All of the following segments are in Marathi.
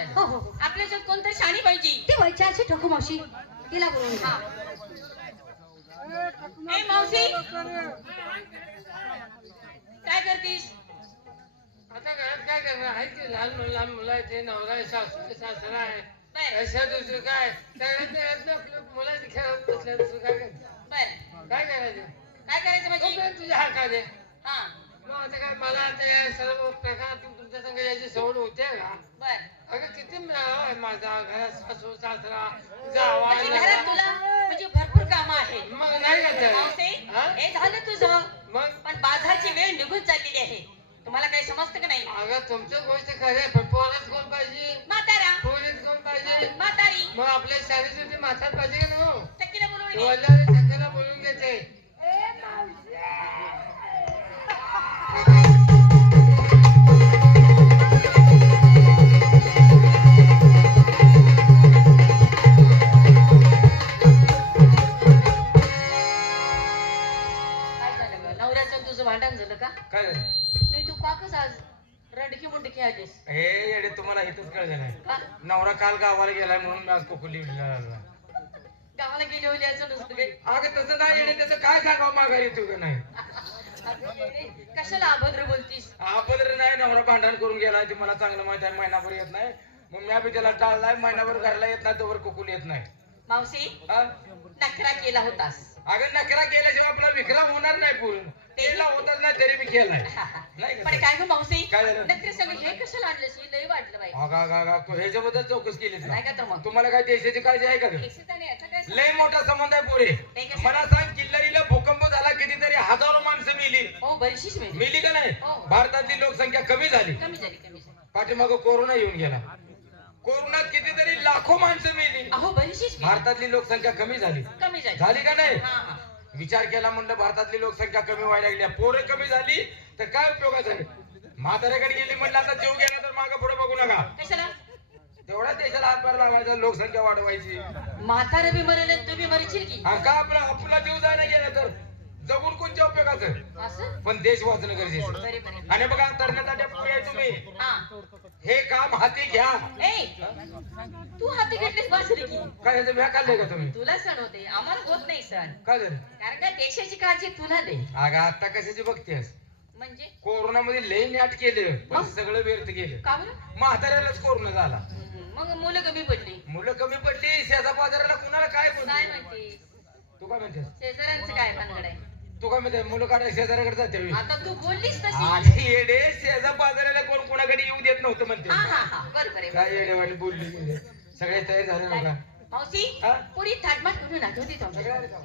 विचार हो हो हो. आपल्याच्यात कोणतं शाणी पाहिजे ती वैचारची ठोकू मावशी तिला बोलवून घ्या. ए मावशी काय करतीस आता घरात काय करणार आहे की लहान लहान मुलं आहे ते नवरा आहे सासू सासरा आहे बर अशा दुसरं काय सगळ्यांना आपल्या मुलाची खेळत बसल्या दुसरं काय करायचं बर काय करायचं काय करायचं म्हणजे तोपर्यंत तुझ्या हाताने हा मग आता काय मला आता या सर्व प्रकारातून तुमच्या संग याची सवड होते का बर अगं किती मिळावं आहे माझा घरात सासू सासरा जावा म्हणजे घरात तुला म्हणजे भरपूर काम आहे मग नाही का मावशी हा? हे झालं तुझं मग पण बाजारची वेळ निघून चाललेली आहे तुम्हाला काही समजतं का नाही अगं तुमचं गोष्ट खरी आहे पण पोरात कोण पाहिजे म्हातारा पोरीत कोण पाहिजे म्हातारी मग आपल्या शाळेसाठी म्हातार पाहिजे का ना हो टक्कीला बोलवून घे. वडिलांनी टक्क्याला बोलून घेते काय झालं ग नवऱ्याचं तुझं भांडण झालं का काय झालं? नाही तू काकच आज रडकी मुंडकी आलीस हे येडे तुम्हाला इथंच कळलं नाही का नवरा काल गावाला गेलाय म्हणून मी आज कोकली गावाला गेली होती याचं नसतं काही. अगं तसं नाही येणे त्याचं काय सांगावं माघारी तू का नाही अगं येडे, कशाला अभद्र बोलतीस आपलं नाही नवरा भांडण करून गेलाय ते मला चांगलं माहित आहे महिनाभर येत नाही मग मी बी त्याला टाळलाय महिनाभर घरला येत नाही तोवर कोकुल येत नाही मावशी हा? नखरा केला होतास अगं नकरा केल्याशिवाय आपला विक्रम होणार नाही पूर्ण तेला होतच नाही तरी मी केलाय नाही का पण ते? काय ग मावशी काय झालं? नखरे सगळे हे कशाला आणलंस ही लय वाटलं बाई तू ह्याच्याबद्दल चौकशी केलीस नाही ना का तर मग तुम्हाला काय देशाची काळजी आहे का ग? एकशेचाने याचा काय संबंध? लय मोठा संबंध आहे पोरे ते कसं? मला सांग किल्लारीला भूकंप झाला कितीतरी हजारो माणसं मेली हो बरीचशीच मिळते मेली का नाही हो. भारतातली लोकसंख्या कमी झाली कमी झाली पाठीमाग कोरोना येऊन गेला कोरोनात कितीतरी लाखो माणसं मेली अहो बरीचशीच मिळते. भारतातली लोकसंख्या कमी झाली कमी झाली झाली का नाही हा, हा. विचार केला म्हणलं भारतातली लोकसंख्या कमी व्हायला लागली पोरं कमी झाली तर काय उपयोगाचं आहे म्हाताऱ्याकडे गेली म्हणलं आता जीव गेला तर मागं पुढे बघू नका कशाला तेवढा देशाला हातभार लावायचा लोकसंख्या वाढवायची म्हातारा बी मरेल आणि तू बी मरशील की हा का आपला जीव जायला गेला तर जगून कोणत्या उपयोगाचं असं पण देश वाचणं गरजेचं बरे बरे आणि बघा तरण्यासाठी पुढे आहे तुम्ही हा हे काम हाती घ्या ए तू हाती घेतलीस बासरी की काय ह्याचं भ्या काढलंय का तुम्ही तुला सण होते आम्हाला होत नाही सण काय झालं कारण का देशाची काळजी तुला दे अगं आता कशाची बघतेस म्हणजे कोरोना मध्ये लय नाट केलं पण सगळं व्यर्थ गेलं का बरं म्हाताऱ्यालाच कोरोना झाला मग मुलं कमी पडली मुलं कमी पडली शेजा बाजाराला कुणाला काय काय बोलते म्हणते तू काय म्हणतेस शेजाऱ्यांचं काय भानगड आहे तू काय म्हणते मुलं काढाय शेजाऱ्याकडे जाते होय. आता तू बोललीस तशी आणि येडे शेजा बाजाराला कोण कोणाकडे येऊ देत नव्हतं म्हणते हा हा हा बरोबर आहे काय येडेवाणी बोलली गेले सगळे तयार झाले नका मावशी हा? पुरी थाटमाट करून आठवते सगळे आले का?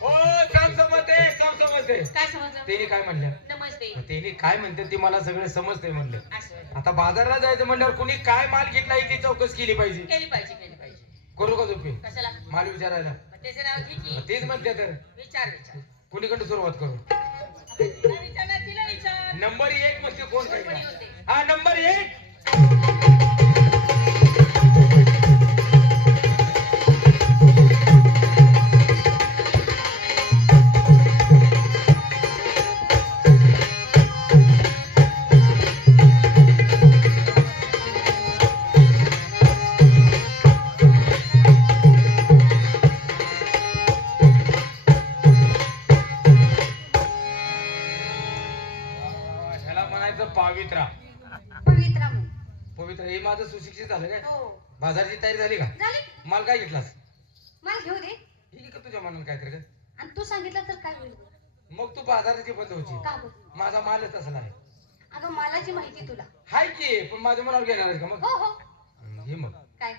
हो समजते समजते काय समजलं त्यांनी काय म्हणलं नमस्ते त्यांनी काय म्हणते ते मला सगळं समजतंय म्हणलं असं आता बाजारला जायचं म्हणल्यावर कुणी काय माल घेतला याची चौकस केली पाहिजे केली पाहिजे केली पाहिजे करू का झोपी कशाला माल विचारायला मग त्याचं नाव घे की तेच म्हणते तर विचार विचार कुणीकडे सुरुवात करू तिला विचारणार तिला विचार नंबर 1 म्हणते कोण कोणी काय होते हा नंबर 1 ह्याला म्हणायचं पावित्रा पवित्रा म्हण. पवित्र हे माझं सुशिक्षित झालं काय हो बाजारची तयारी झाली का झाली माल काय घेतलास मला घेऊ दे ही का तुझ्या मनात काय तर का आणि तू सांगितलं तर काय होईल मग तू बाजाराची बंद होची का बघ माझा मालच तसला आहे अगं मालाची माहिती तुला हाय की पण माझ्या मनावर घेणार आहेस का मग हो हो हे मग काय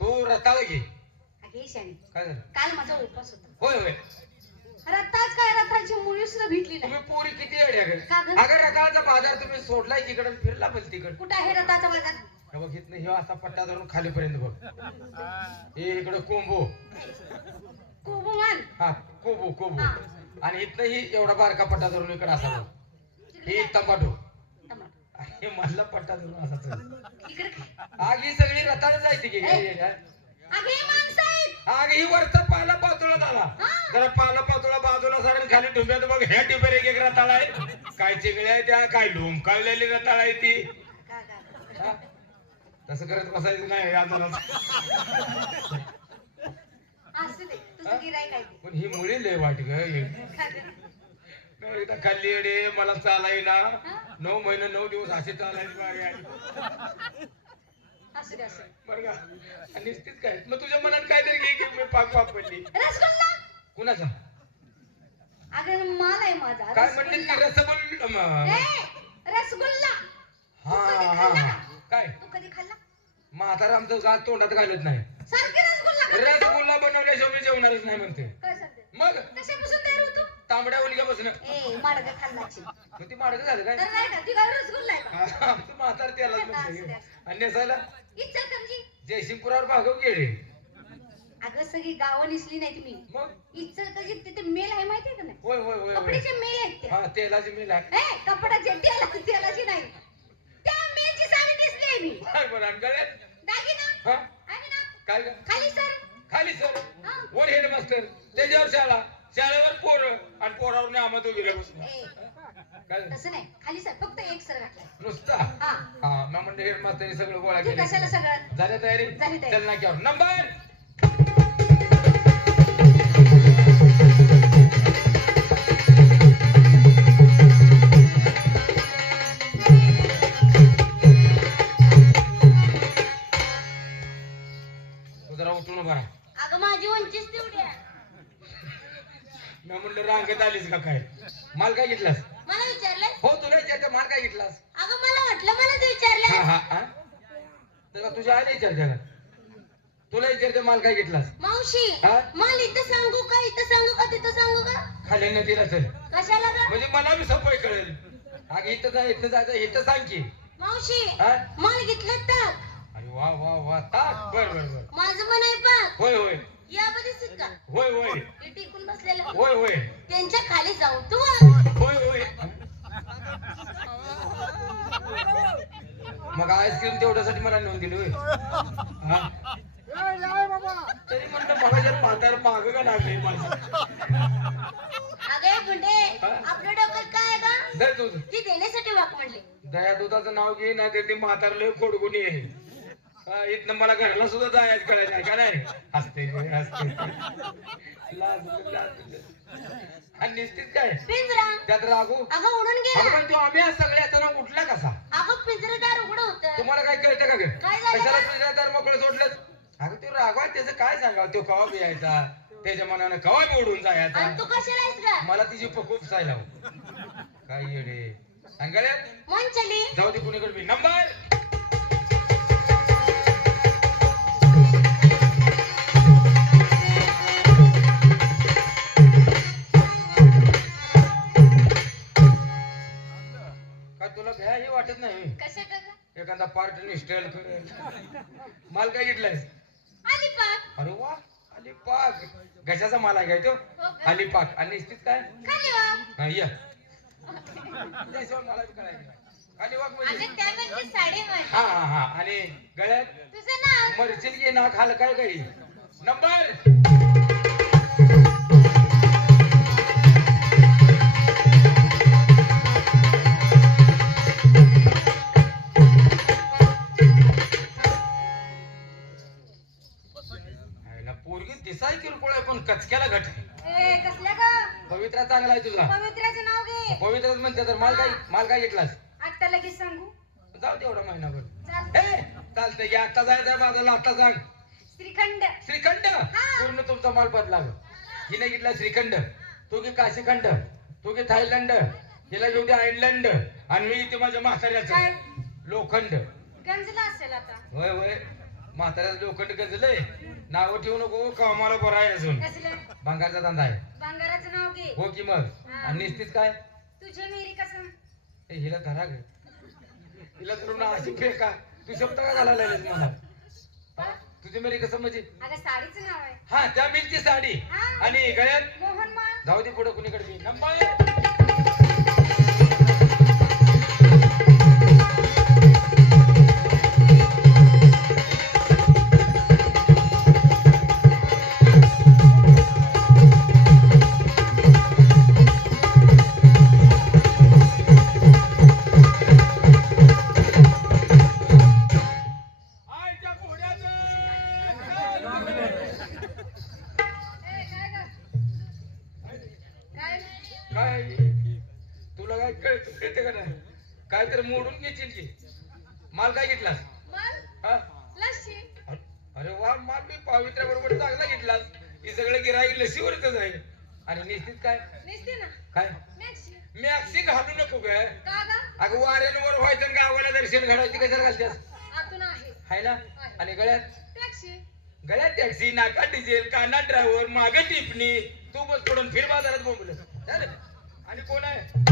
तू रताळ घे घे शाणी काय झालं काल माझा उपवास होता होय होय रथाच काय रथाची मुळी सुद्धा भेटली नाही तुम्ही पोरी किती अड्या का गं? अगं रताळाचा बाजार तुम्ही सोडलाय तिकडे फिरला पण तिकड कुठं आहे रथाचा बाजार हे बघ इथनं हे असा पट्टा धरून खालीपर्यंत बघ हे इकडे कोंबो कोबुमान हा कोबो कोबो हा. आणि इथनं ही एवढा बारका पट्टा धरून इकडे असा बघ ही टमाटो टमाटर. हे मधला पट्टा धरून असा चल इकडे काय आग ही सगळी रताळ जायची की अगे माणसं आहेत आग ही वरचा पाला पातोळा झाला हा. जरा पाला पातोळा बाजूला सारण खाली डुंब्यात बघ ह्या टिपेर एक रताळ आहे काय चिंगळ्या आहे त्या काय लोंबकाळलेली रताळ आहे ती का, का, का. हा? तसं करत बसायचं नाही आंदोलन. असू दे तुझं गिराय काय ते. पण ही मुली लय वाट ग खा गं. एकदा खाल्ली येडे मला चालायला हा? 9 महिने 9 दिवस असे चालायची बारी आली असू दे असू दे. बरं का आणि नुसतीच काय मग तुझ्या मनात काहीतरी घे की मी पाक वापरली रसगुल्ला कुणाचा अगं माल आहे माझा काय म्हणते रसगुल्ला. ती रसगुल्ला रसगुल्ला हा तू कधी हा खाल्ला हा का? काय तू कधी खाल्ला म्हातारा आमचं गात तोंडात घालत नाही सारखे रसगुल्ला खाल्ला. रसगुल्ला बनवल्याशिवाय मी जेवणारच नाही म्हणते काय सांगते मग कशापासून तयार होतो तांबड्या उलग्यापासून ए मार्ग खाल्लाची मग ती माडकं झालं काय तर नाही का ती काय रसगुल्ला आहे का आमचं म्हातार त्यालाच म्हणते आणि नेसायला इचलकरंजी जयसिंगपुरावर भागव गेले अगं सगळी गावं निसली नाहीत मी मग इचलकरंजी तिथे मेल आहे माहितीये का नाही होय होय होय होय कपड्याचे मेल आहेत ते हा तेलाची मिल आहे कपड्याचे तेलाची नाही त्या मेलची साडी नेसली आहे मी बरं बरं आणि गळ्यात दागिना हा आणि ना काय ग? खाली सर खाली सर हा. वर हेड मास्टर त्याच्यावर शाळा शाळेवर पोरं आणि पोरावर आम्हाला गेले बसून ए काय तसं नाही खाली सर फक्त एक सर घातलाय नुसता हा हा मग म्हणजे हेड मास्टर सगळं गोळा तू केलं कशाला सगळं झाल्या तयारी झाली तयारी. चल ना की नंबर तू जरा उठून उभा राहा. अगं माझी उंचीच तेवढी आहे मी म्हणलं रांगेत आलीस का काय माल काय घेतलास मला विचारलं हो तुला विचारते माल काय घेतलास अगं मला वाटलं मलाच हा विचारलं हा हा त्याला तुझ्या आईला विचारते का तुला विचारते माल काय घेतलास मावशी हा? मला इथं सांगू का इथं सांगू का तिथं सांगू का खाली नदीला चल कशाला ग म्हणजे मला बी सफाई कळेल अगं इथं जा इथं जायचं इथं सांग की मावशी हा? माल घेतलं तर अरे वा वा वा ताक बर बर बर माझं मन आहे पाक होय होय या बरीच का होय होय ते टिकून बसलेलं होय होय त्यांच्या खाली जाऊ तू होय होय मग आईस्क्रीम तेवढ्यासाठी मला नेऊन दिली होय हा? तरी म्हणलं मगाच्या पातार माग का लागले माझी अगे गुंडे हा? आपलं डोकं काय आहे का दर दूध ती देण्यासाठी वाक म्हणले दया दुधाचं नाव घे ना ते म्हातारलं खोडगुणी आहे इथनं मला घराला सुद्धा जायचं कळायचं नाही का नाही हसते हसते लाजलं. आणि निश्चित काय पिंजरा त्यात रागू अगं उडून गेला अगं पण तो आम्ही आज सगळ्याचा नाव उठला कसा अगं पिंजरेदार उघड होतं तुम्हाला काय कळतं का ग काय झालं कशाला का? तुझ्या तर मोकळं सोडलं अगं तो रागवा त्याचं काय सांगावं तो कवा बी यायचा त्याच्या मनानं कवा बी उडून जायचा आणि तू कशाला आहेस का मला तिची पकूप सायला काय येडे अंगळे मन चली जाऊ दे कुणीकडे बी नंबर काय तुला भ्याही वाटत नाही कशा का एखादा पार्ट निष्ठल करेल माल काय घेतलाय आली पाक अरे वा अलिपाक कशाचा माल आहे काय तो हो का? अलिपाक आणि स्थित काय खाली वाक हा या त्याशिवाय मला बी करायचं नाही. अलिवाक म्हणजे अगं त्यावरची साडी म्हण हा हा हा आणि गळ्यात तुझं नाव मरचिल घे ना खाल काय काही नंबर आईला पोरगी दिसाय किरकोळ आहे पण कचक्याला घट आहे. ए कसल्या का पवित्रा चांगला आहे तुझा पवित्राचं नाव घे पवित्रच म्हणते तर माल काय घेतलास आता लगेच सांगू जाऊ तेवढा महिनाभर चालतं. हे चालतंय या आता जायचं बाजारला आता सांग श्रीखंड श्रीखंड पूर्ण तुमचा माल बदला हिने घेतला श्रीखंड तू घे काशीखंड तू घे थायलंड हिला घेऊ दे आयर्लंड आणि मी इथे माझ्या काय म्हाताऱ्याचं लोखंड गंजला असेल आता होय होय म्हाताऱ्याचं लोखंड गजलंय नाव ठेवू नको कामाला बरं आहे अजून कसलं भांगारचा धंदा आहे बांगाराचं नाव घे हो की मग आणि निश्चित काय तुझे मेरी कसम ए, हिला धरा ग हिला धरून अशी फेका तू शब्द का घालायला लागलीस मला हा? तुझी मेरी कसं म्हणजे अगं साडीचं नाव आहे हा त्या मिलची साडी हा. आणि गळ्यात मोहन माळ जाऊ दे पुढे कुणीकडे मी नंबर कळते का नाही काय तर मोडून घेशील की माल काय घेतलास माल हा लस्सी. अरे वा माल मी पावित्र्या बरोबर चांगला घेतलास ही सगळं गिराई लसीवरच आहे आणि निश्चित काय नेसते ना काय मॅक्सी. मॅक्सी घालू नको काय का ग? अगं वाऱ्यांवर व्हायचं आणि गावाला दर्शन घालायची कशाला घालतेस आतून आहे हाय ना आणि गळ्यात टॅक्सी. गळ्यात टॅक्सी नाका डिझेल काना ड्रायव्हर मागे टिपणी तू बस पडून फिर बाजारात बोंबल झालं आणि कोण आहे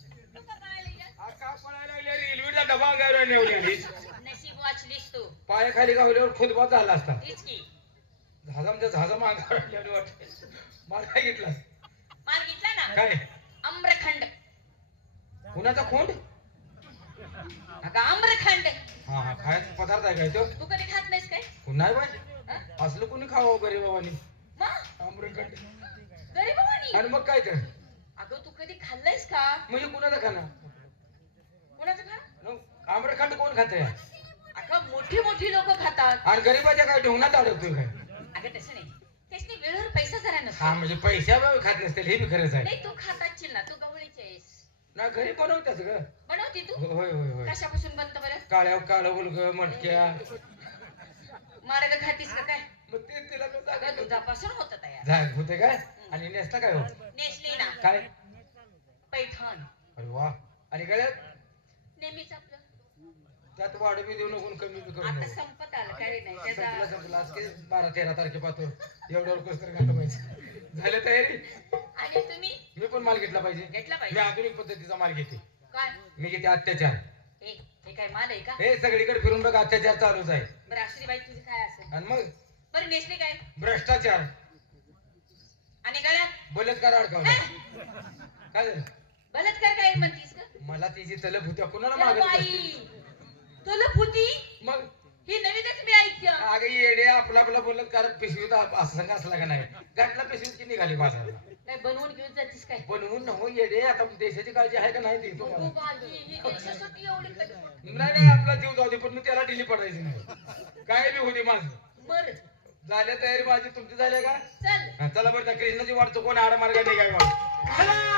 आ, का पळायला लागल्या रेल्वेचा डबा अंगावर नेवली आलीस नशीब वाचलीस तू पायाखाली गावल्यावर खुदबात झाला असता तीच की झाजा मागावर आणल्यावर वाटते मला काय घेतलास माल घेतला ना काय आम्रखंड. कुणाचा खोंड अगं आम्रखंड हा हा खायचा पदार्थ आहे काय तो तू कधी खात नाहीस काय? नाही बाय हा? असलं कोणी खावं गरीबाबानी मग आम्रखंड गरीबावानी. आणि मग काय तर अगं तू कधी खाल्लंयस का? म्हणजे कुणाचं खाणं कोणाचं खा? आम्रखंड कोण खात अगं मोठी मोठी लोक खातात. आणि गरीबाच्या काय ढोंगणात अडकतोय काय अगं तसं नाही, त्याच्याने वेळेवर पैसा जरा हा नसतो. म्हणजे पैशा खात नसतील हे बी खरंच आहे नाही तू खाताच ना, तू गवळीची आहेस. ना घरी बनवतात ग बनवती तू? होय होय होय कशापासून बनतं बरं? काळं मुलग मटक्या मार्ग खातीस का काय? मग ते तिला मी अगं सांगितलं. दुधापासून होतं तयार. झाड होते काय आणि नेसता काय हो नेसले ना काय पैठण. अरे वा आणि गळ्यात नेहमीच आपलं त्यात वाढ बी देऊ नको कमी बी करू आता नको संपत आलं काही नाही संपला त्याचा. संपला आज काही 12-13 तारखेपासून एवढ्यावर कसं तर घातलं पाहिजे झालं तयारी आणि तुम्ही मी पण माल घेतला पाहिजे घेतला मी पाहिजे आधुनिक पद्धतीचा माल घेते काय? मी घेते अत्याचार हे काय माल आहे का? हे सगळीकडे फिरून बघ अत्याचार चालूच आहे बरं आश्रीबाई तुझी काय असेल? आणि मग बरं नेसले काय? भ्रष्टाचार आणि गळ्यात बलात्कार अडकवला काय झालं बलात्कार काय म्हणतीस का? मला तिची तलप होत्या कुणाला या मागत बाई बसते? तुला फुटी मग ही नवीनच मी ऐकते. अगं येडे आपला आपला कारण पिशवीत असं संघ असला का नाही गाठला पिशवीत की निघाली बाजाराला काय बनवून घेऊन जातीस काय? बनवून न हो येडे आता देशाची काळजी आहे का नाही ती तू तुम्हाला बाई ही देशासाठी एवढी कधी नाही नाही आपला जीव जाऊ दे पण मी त्याला ढिली पडायची नाही काय बी होती माझं मर झाल्या तयारी माझी तुमची झाल्या का चल. हा, चला बरं त्या कृष्णाची वाट चुकून आडमार्गाने काय वाट